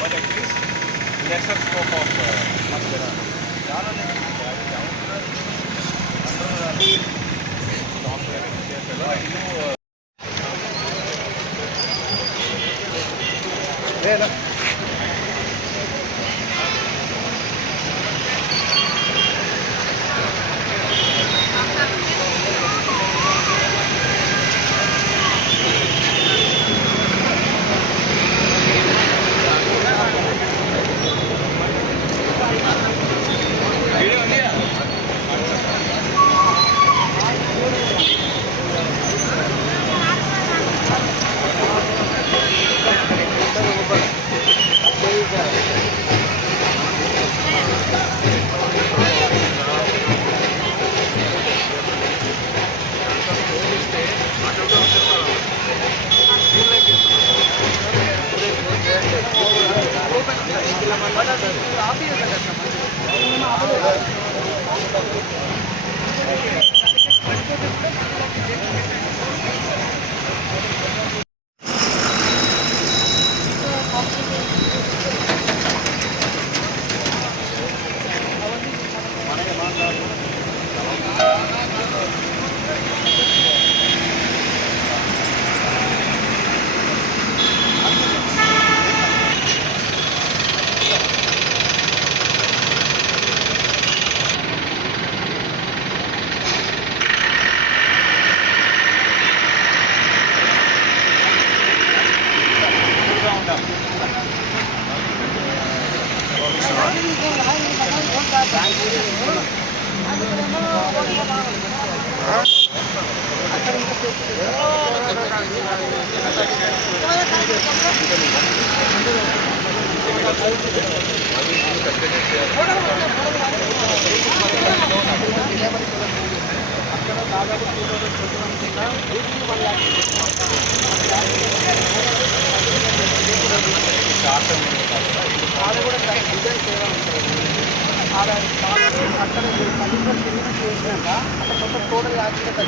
but at least lesser scope of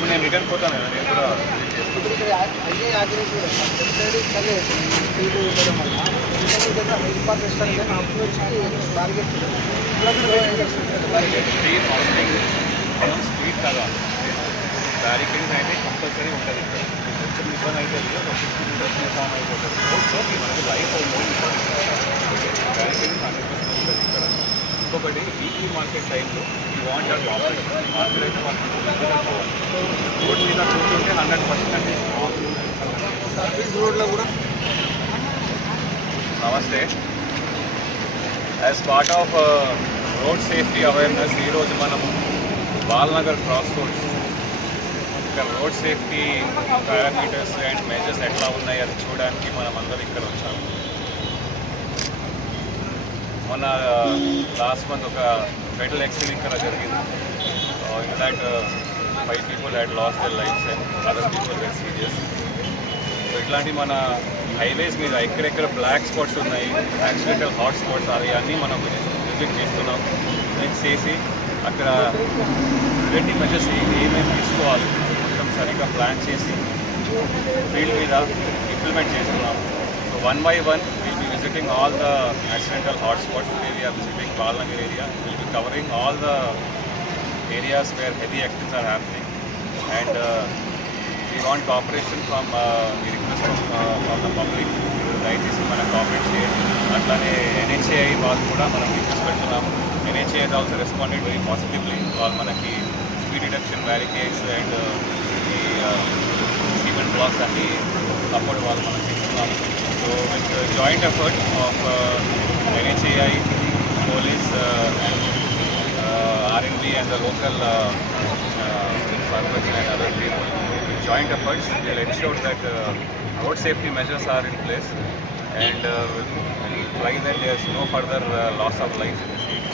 నేను రిటర్న్ పోతాను నేను కూడా అయ్యే యాక్సిడెంట్ కూడా సైడ్ కలే స్పీడ్ ఉండడం వల్ల స్పీడ్ కదా బ్యారికేడింగ్ అయితే కంపల్సరీ ఉంటుంది కొంచెం ఇబ్బంది అవుతుంది ఒక 50 మీటర్స్ ఫామ్ అయిపోతుంది సో మనకి లైఫ్ బ్యారికేడింగ్ 100% ఉంటుంది ఇక్కడ ఇంకొకటి వీక్లీ మార్కెట్ టైంలో ఈ వాంట్ మార్కెట్ అయితే రోడ్ మీద కూర్చుంటే 100% అండి సర్వీస్ రోడ్లో కూడా. నమస్తే. As part of road safety awareness ఈరోజు మనము బాలనగర్ క్రాస్ రోడ్స్ ఇక్కడ road safety parameters and measures ఎట్లా ఉన్నాయి అది చూడడానికి మనం అందరం ఇక్కడ వచ్చాము. మొన్న లాస్ట్ మంత్ ఒక ఫెటల్ యాక్సిడెంట్ ఇక్కడ జరిగింది. In that 5 people had lost their lives and other people were serious. So ఇట్లాంటి మన హైవేస్ మీద ఎక్కడెక్కడ బ్లాక్ స్పాట్స్ ఉన్నాయి, యాక్సిడెంటల్ హాట్ స్పాట్స్ అవి అన్నీ మనం విజిట్ చేస్తున్నాం. విజిట్ చేసి అక్కడ ప్రివెంటివ్ మెజర్స్ ఏమేమి తీసుకోవాలి మొత్తం సరిగ్గా ప్లాన్ చేసి ఫీల్డ్ మీద ఇంప్లిమెంట్ చేస్తున్నాం. సో 1 by 1 we'll be visiting all the accidental hotspots. Today we are visiting Balnagar area. We'll be covering all the areas where heavy accidents are happening, and we want cooperation from we request from the public. దయచేసి మన కోఆపరేట్ చేయండి. అట్లానే NHAI వాళ్ళు కూడా మనం రిక్వెస్ట్ పెడుతున్నాము. NHAI has also responded very positively. వాళ్ళు మనకి స్పీడ్ రిడక్షన్ బ్యారికేడ్స్ అండ్ ఈ యాక్సిడెంట్ బ్లాక్స్ అన్ని సపోర్ట్ వాళ్ళు మనం ఇస్తున్నాము. So with joint effort of NHAI, police and R&B and the local Sarpanch and other people. With joint efforts, we will ensure that road safety measures are in place and we'll try that there is no further loss of life in the street.